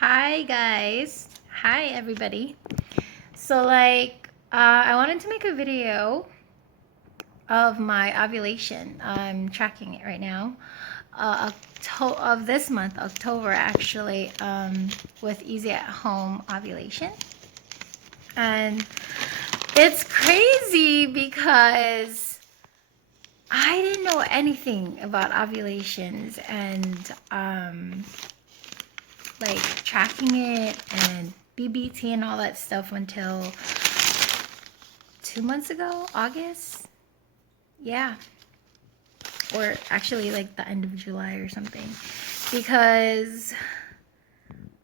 Hi guys. Hi everybody. I wanted to make a video of my ovulation. I'm tracking it right now. Of this month, October actually, with easy at home ovulation. And it's crazy because I didn't know anything about ovulations and like tracking it and BBT and all that stuff until 2 months ago, August. Yeah. Or actually like the end of July or something. Because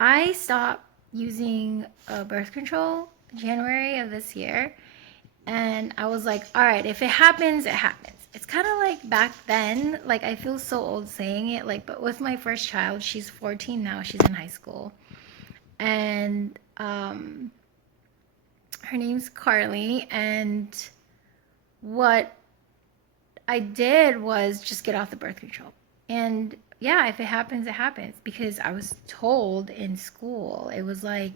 I stopped using birth control January of this year. And I was like, all right, if it happens, it happens. It's kind of like back then, like I feel so old saying it, like, but with my first child, she's 14 now, she's in high school. And her name's Carly, and what I did was just get off the birth control. And yeah, if it happens, it happens, because I was told in school, it was like,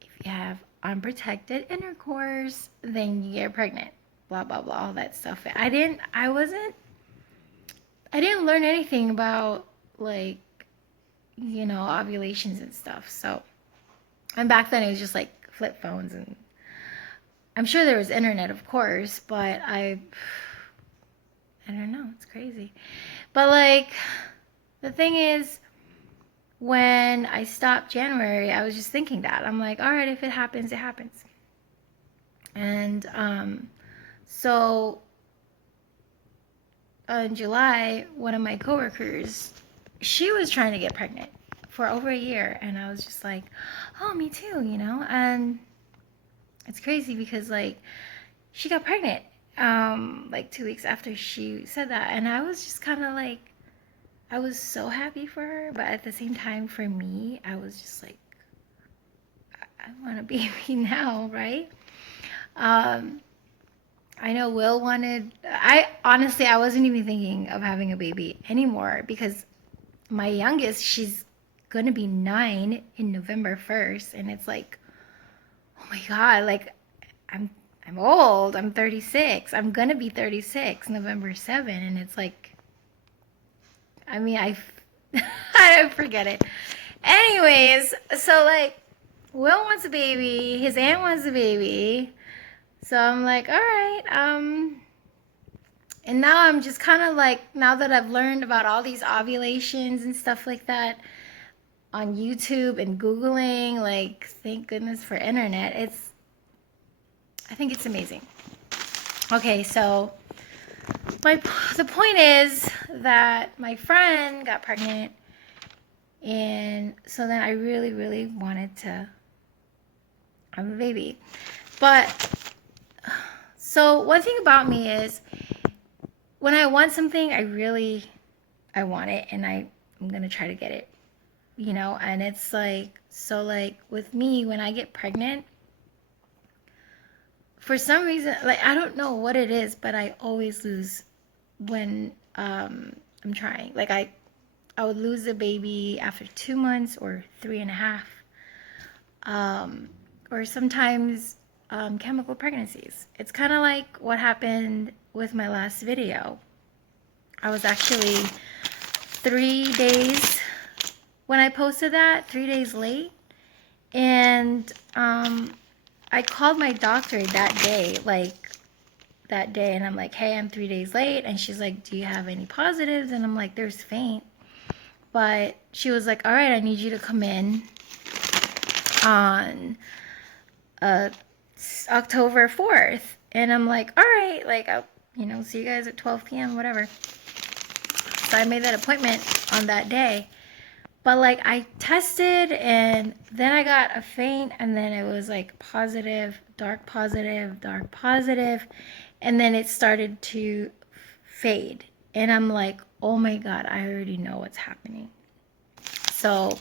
if you have unprotected intercourse, then you get pregnant, blah blah blah, all that stuff. I didn't learn anything about, like, ovulations and stuff. So, and back then it was just like flip phones, and I'm sure there was internet, of course, but I don't know. It's crazy. But like, the thing is, when I stopped January, I was just thinking that. I'm like, all right, if it happens, it happens. And so in July, one of my coworkers, she was trying to get pregnant for over a year. And I was just like, oh, me too, And it's crazy because, like, she got pregnant like 2 weeks after she said that. And I was just kind of like, I was so happy for her. But at the same time, for me, I was just like, I want a baby now, right? I know Will wanted, I wasn't even thinking of having a baby anymore because my youngest, she's going to be 9 in November 1st. And it's like, oh my God, like, I'm I'm old. I'm 36. I'm gonna be 36 November 7, and it's like, I mean, I forget it. Anyways, so like, Will wants a baby. His aunt wants a baby. So I'm like, all right. And now I'm just kind of like, now that I've learned about all these ovulations and stuff like that on YouTube and Googling, like, thank goodness for internet. I think it's amazing. Okay, so the point is that my friend got pregnant, and so then I really, really wanted to have a baby. But so one thing about me is, when I want something, I want it, and I'm gonna try to get it, and it's like, so like with me, when I get pregnant, for some reason, like, I don't know what it is, but I always lose when I'm trying. Like, I would lose the baby after 2 months or 3.5, or sometimes chemical pregnancies. It's kind of like what happened with my last video. I was actually 3 days, when I posted that, 3 days late. And I called my doctor that day, and I'm like, hey, I'm 3 days late. And she's like, do you have any positives? And I'm like, there's faint. But she was like, all right, I need you to come in on October 4th. And I'm like, all right, like, I'll, see you guys at 12 p.m., whatever. So I made that appointment on that day. But like, I tested, and then I got a faint, and then it was like positive, dark positive, dark positive, and then it started to fade. And I'm like, oh my God, I already know what's happening. So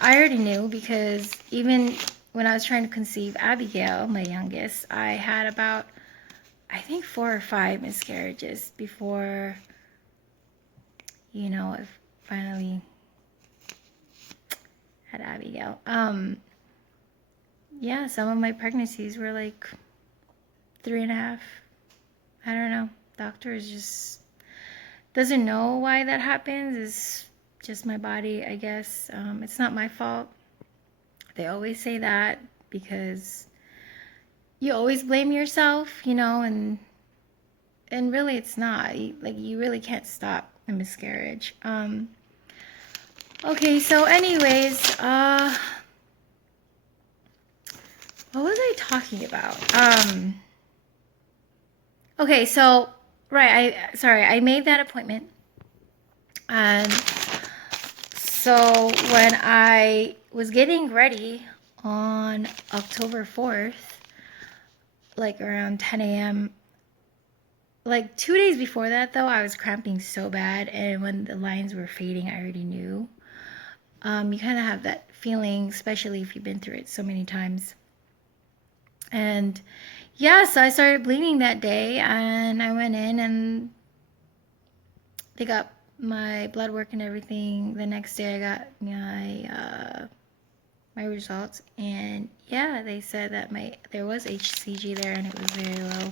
I already knew, because even when I was trying to conceive Abigail, my youngest, I had about, I think, 4 or 5 miscarriages before, it finally Abigail. Yeah, some of my pregnancies were like 3.5. I don't know. Doctors just doesn't know why that happens. It's just my body, I guess. It's not my fault. They always say that because you always blame yourself, you know, and really it's not. Like, you really can't stop a miscarriage. Okay, so anyways, what was I talking about? Okay, so right, I made that appointment. And so when I was getting ready on October 4th, like around 10 a.m., like 2 days before that though, I was cramping so bad, and when the lines were fading, I already knew. You kind of have that feeling, especially if you've been through it so many times. And yeah, so I started bleeding that day, and I went in and they got my blood work and everything. The next day I got my results, and yeah, they said that there was HCG there and it was very low.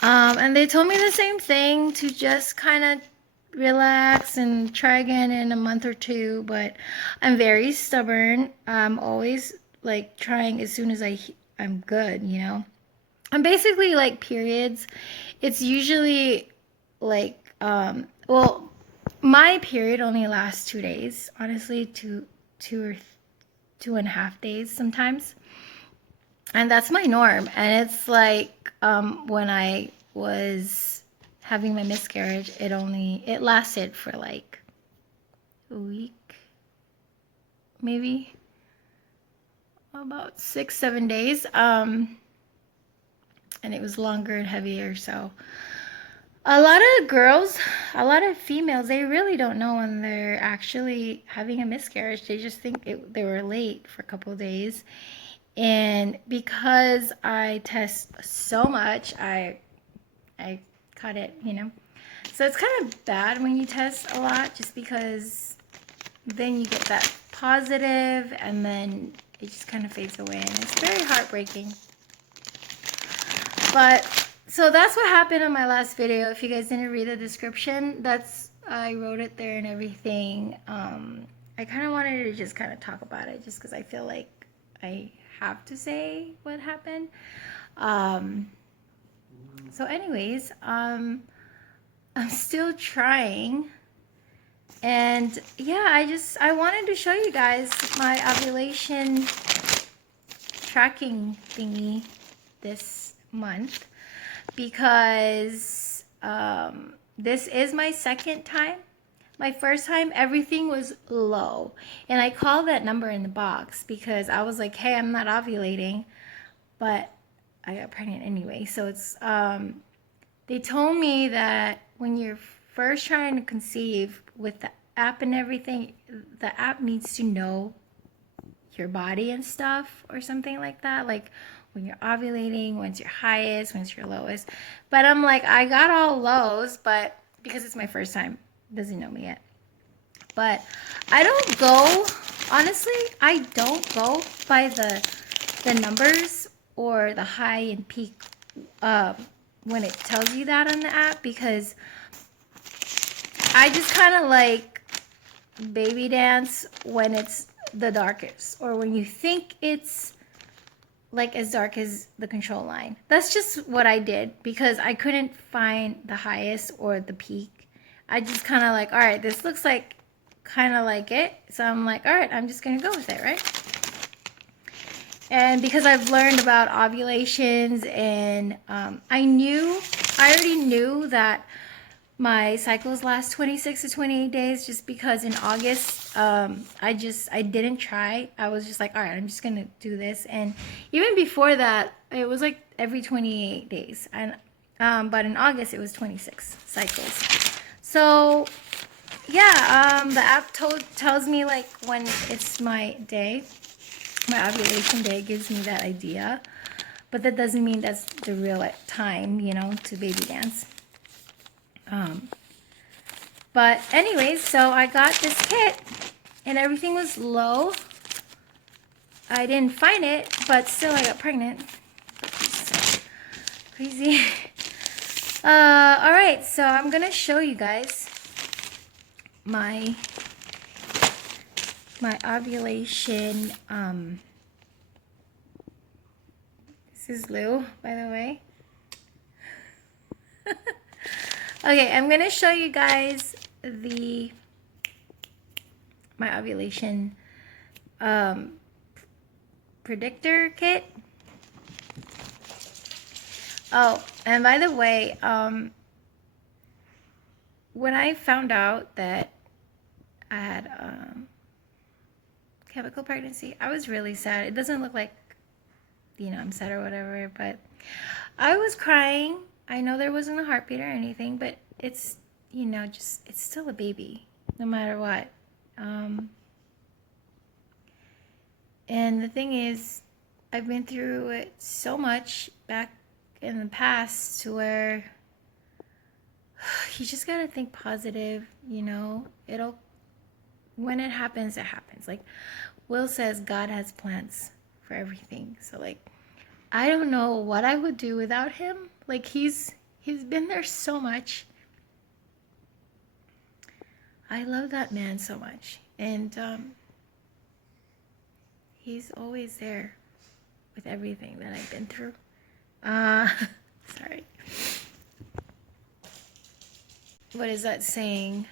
And they told me the same thing, to just kind of relax and try again in a month or two, but I'm very stubborn. I'm always like trying as soon as I'm good, you know. And basically, like, periods, it's usually like well, my period only lasts 2 days, honestly, two or 2.5 days sometimes, and that's my norm. And it's like when I was having my miscarriage, it lasted for like a week, maybe about 6-7 days, and it was longer and heavier. So a lot of females, they really don't know when they're actually having a miscarriage. They just think they were late for a couple of days. And because I test so much, I caught it, you know. So it's kind of bad when you test a lot, just because then you get that positive and then it just kind of fades away, and it's very heartbreaking. But so that's what happened on my last video. If you guys didn't read the description, I wrote it there and everything. I kind of wanted to just kind of talk about it, just because I feel like I have to say what happened. So anyways, I'm still trying, and yeah, I wanted to show you guys my ovulation tracking thingy this month, because this is my second time. My first time, everything was low, and I called that number in the box because I was like, hey, I'm not ovulating, but I got pregnant anyway. So it's they told me that when you're first trying to conceive with the app and everything, the app needs to know your body and stuff, or something like that, like when you're ovulating, when's your highest, when's your lowest. But I'm like, I got all lows, but because it's my first time, it doesn't know me yet. But I don't go, honestly, I don't go by the numbers or the high and peak when it tells you that on the app, because I just kind of like baby dance when it's the darkest, or when you think it's like as dark as the control line. That's just what I did, because I couldn't find the highest or the peak. I just kind of like, all right, this looks like kind of like it, so I'm like, all right, I'm just gonna go with it, right? And because I've learned about ovulations, and I already knew that my cycles last 26 to 28 days, just because in August, I didn't try. I was just like, all right, I'm just gonna do this. And even before that, it was like every 28 days. And but in August, it was 26 cycles. So yeah, the app tells me like when it's my day, my ovulation day, gives me that idea. But that doesn't mean that's the real time, you know, to baby dance. But anyways, so I got this kit, and everything was low. I didn't find it, but still I got pregnant. So crazy. All right, so I'm gonna show you guys my ovulation. This is Lou, by the way. Okay, I'm gonna show you guys my ovulation predictor kit. Oh, and by the way, when I found out that I had chemical pregnancy, I was really sad. It doesn't look like, you know, I'm sad or whatever, but I was crying. I know there wasn't a heartbeat or anything, but it's, you know, just, it's still a baby, no matter what. And the thing is, I've been through it so much back in the past to where you just gotta think positive, you know. When it happens, it happens. Like Will says, God has plans for everything. So like, I don't know what I would do without him. Like he's been there so much. I love that man so much. And he's always there with everything that I've been through. Sorry. What is that saying?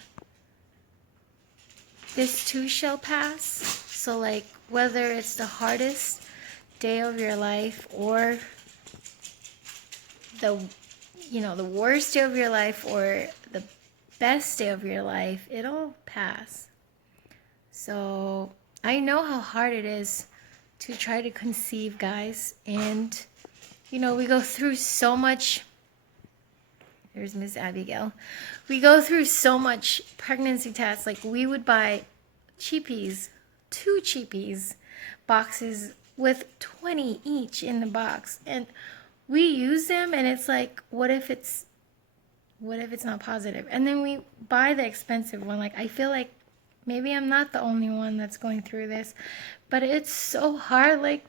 This too shall pass. So like, whether it's the hardest day of your life or the worst day of your life or the best day of your life, it'll pass. So I know how hard it is to try to conceive, guys, and you know, we go through so much. There's Miss Abigail. We go through so much pregnancy tests. Like we would buy cheapies, 2 cheapies boxes with 20 each in the box, and we use them, and it's like, what if it's not positive? And then we buy the expensive one. Like I feel like maybe I'm not the only one that's going through this, but it's so hard. Like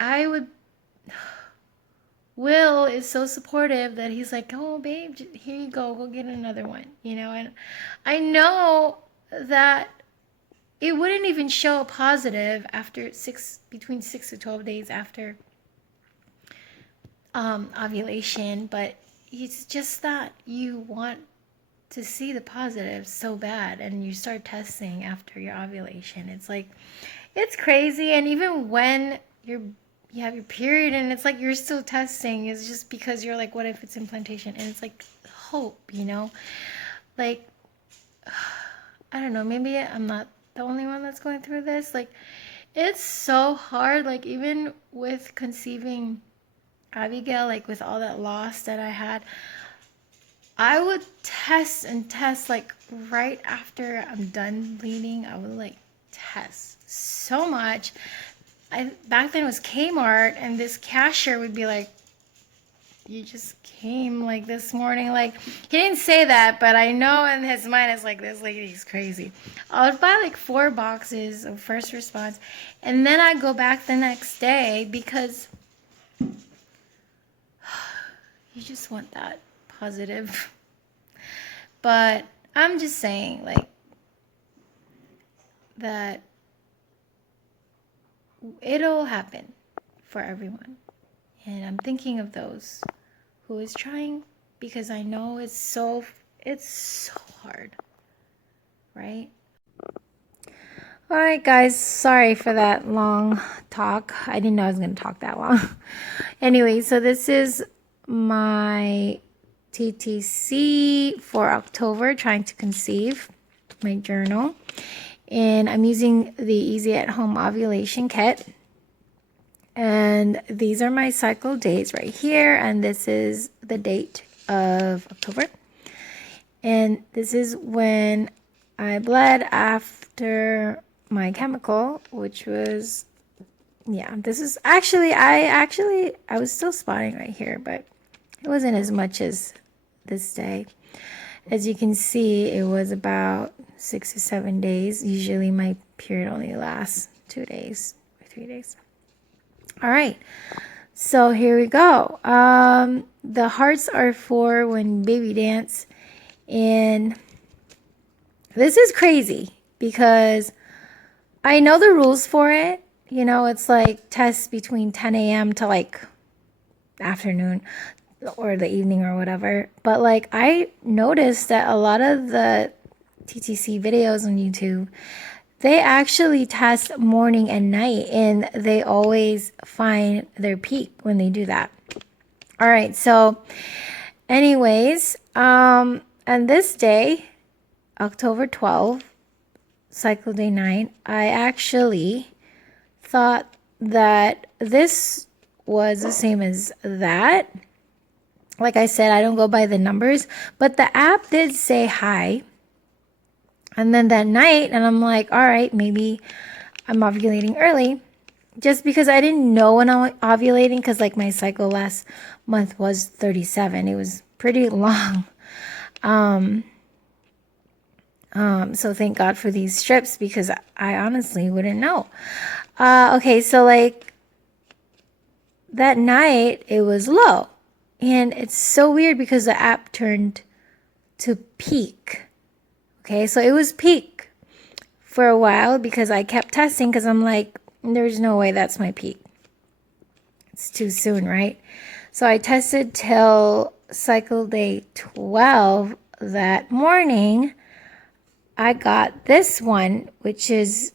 I would. Will is so supportive that he's like, oh babe, here you go get another one, you know. And I know that it wouldn't even show positive after between 6 to 12 days after ovulation, but it's just that you want to see the positive so bad, and you start testing after your ovulation. It's like, it's crazy. And even when you have your period and it's like you're still testing, it's just because you're like, what if it's implantation? And it's like hope, you know. Like I don't know, maybe I'm not the only one that's going through this. Like it's so hard. Like even with conceiving Abigail, like with all that loss that I had, I would test and test. Like right after I'm done bleeding, I would like test so much. Back then it was Kmart, and this cashier would be like, you just came like this morning. Like he didn't say that, but I know in his mind it's like, this lady's crazy. I would buy like 4 boxes of first response, and then I'd go back the next day because you just want that positive. But I'm just saying, like, that it'll happen for everyone. And I'm thinking of those who is trying, because I know it's so hard, right? All right, guys, sorry for that long talk. I didn't know I was going to talk that long. Anyway, so this is my TTC for October, trying to conceive, my journal. And I'm using the Easy at Home Ovulation Kit. And these are my cycle dates right here. And this is the date of October. And this is when I bled after my chemical, which was, yeah, this is actually, I was still spotting right here, but it wasn't as much as this day. As you can see, it was about 6 to 7 days. Usually my period only lasts 2 days or 3 days. All right, so here we go. The hearts are for when baby dance, and this is crazy because I know the rules for it. You know, it's like tests between 10 a.m. to like afternoon or the evening or whatever. But like I noticed that a lot of the TTC videos on YouTube, they actually test morning and night, and they always find their peak when they do that. All right, so anyways, and this day, October 12th, cycle day 9, I actually thought that this was the same as that. Like I said, I don't go by the numbers, but the app did say hi. And then that night, and I'm like, all right, maybe I'm ovulating early. Just because I didn't know when I'm ovulating, because like my cycle last month was 37. It was pretty long. So thank God for these strips, because I honestly wouldn't know. Okay, so like that night it was low. And it's so weird because the app turned to peak. Okay, so it was peak for a while because I kept testing because I'm like, there's no way that's my peak. It's too soon, right? So I tested till cycle day 12 that morning. I got this one, which is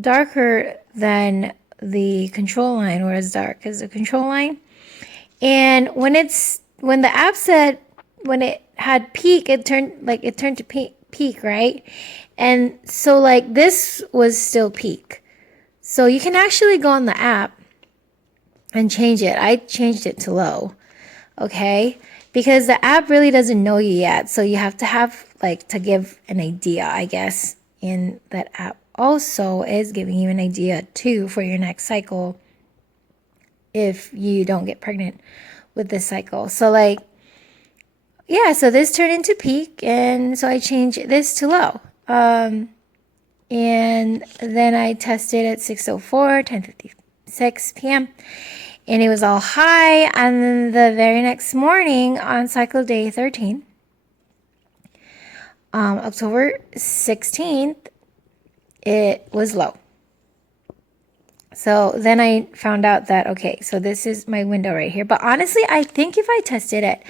darker than the control line, or as dark as the control line. And when the app said when it had peak, it turned to peak, right? And so like this was still peak. So you can actually go on the app and change it. I changed it to low. Okay? Because the app really doesn't know you yet. So you have to have like to give an idea, I guess. And that app also is giving you an idea too for your next cycle if you don't get pregnant with this cycle. So like, yeah, so this turned into peak, and so I changed this to low. And then I tested at 6:04, 10:56 p.m. and it was all high. And then the very next morning on cycle day 13, October 16th, it was low. So then I found out that, okay, so this is my window right here. But honestly, I think if I tested it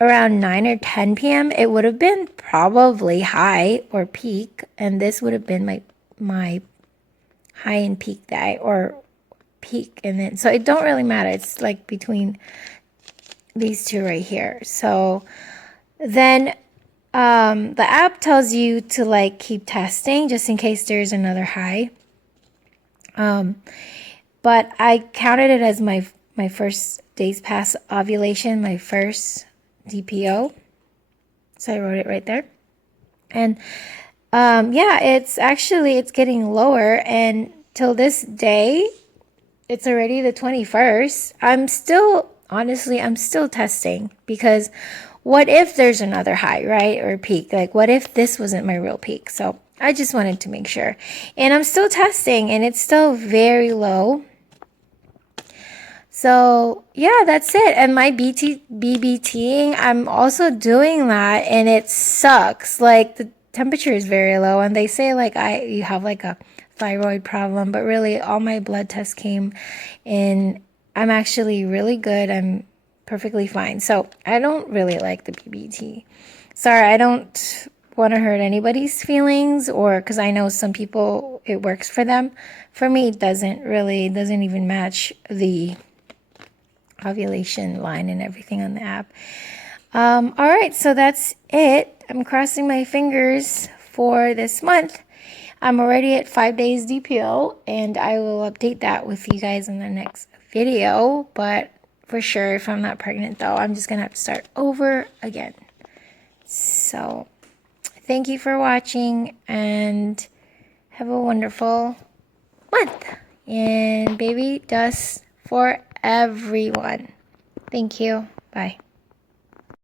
around 9 or 10 p.m., it would have been probably high or peak. And this would have been my high and peak day, or peak. And then, so it don't really matter. It's like between these two right here. So then the app tells you to like keep testing just in case there's another high. But I counted it as my first days past ovulation, my first DPO. So I wrote it right there. And yeah, it's getting lower, and till this day, it's already the 21st. I'm still testing, because what if there's another high, right? Or peak? Like, what if this wasn't my real peak? So I just wanted to make sure. And I'm still testing, and it's still very low. So yeah, that's it. And my BBTing, I'm also doing that, and it sucks. Like the temperature is very low, and they say like you have like a thyroid problem, but really all my blood tests came in. I'm actually really good. I'm perfectly fine. So I don't really like the BBT. Sorry, I don't want to hurt anybody's feelings, or because I know some people it works for them. For me, it doesn't even match the ovulation line and everything on the app. All right, so that's it. I'm crossing my fingers for this month. I'm already at 5 days DPO, and I will update that with you guys in the next video. But for sure, if I'm not pregnant though, I'm just gonna have to start over again. So thank you for watching, and have a wonderful month. And baby dust for everyone. Thank you. Bye.